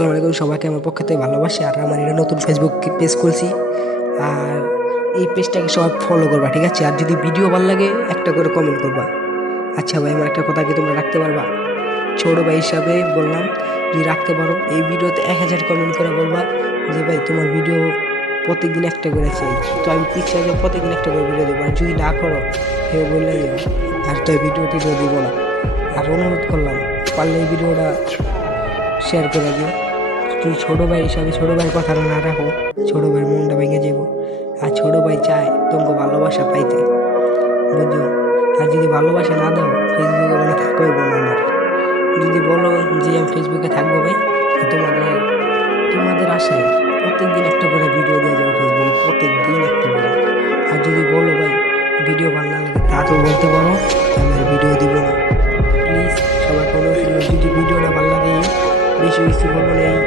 আসসালামু আলাইকুম সবাইকে আমার পক্ষ থেকে ভালোবাসি। আর আমার এটা নতুন ফেসবুক পেজ খুলছি, আর এই পেজটাকে সবাই ফলো করবা, ঠিক আছে? আর যদি ভিডিও ভালো লাগে একটা করে কমেন্ট করবা। আচ্ছা ভাই, আমার একটা কথা কি তোমরা রাখতে পারবা? ছোট ভাই হিসাবে বললাম, যদি রাখতে পারো এই ভিডিওতে 1000 কমেন্ট করে বলবা যে ভাই তোমার ভিডিও প্রত্যেকদিন একটা করে চাই, তো আমি পিছিয়ে আগে প্রত্যেকদিন একটা করে ভিডিও দেবো। আর যদি না করো কেউ বললে দেবো, আর তো ভিডিও টিডিও দিব না। আর অনুরোধ করলাম, পারলে এই ভিডিওটা শেয়ার করে দিও। তুই ছোটো ভাই হিসাবে ছোটো ভাইয়ের কথাটা না রাখো, ছোটো ভাইয়ের মনটা ভেঙে যাবো। আর ছোটো ভাই চায় তোমাকে ভালোবাসা পাইতে, বুঝছো? আর যদি ভালোবাসা না দাও ফেসবুকে মানে থাকবেই না আমার। যদি বলো যে আমি ফেসবুকে থাকবো ভাই, তোমাদের তোমাদের আশায় প্রত্যেক দিন একটা করে ভিডিও দিয়ে যাবো ফেসবুকে, প্রত্যেক দিন একটা করে। আর যদি বলো ভাই ভিডিও ভালো না লাগে, তা তো বলতে পারো, আমি আর ভিডিও দিব না। প্লিজ সবাই কোনো যদি ভিডিওটা ভালো লাগে, বেশি কিছু বলবো না। এই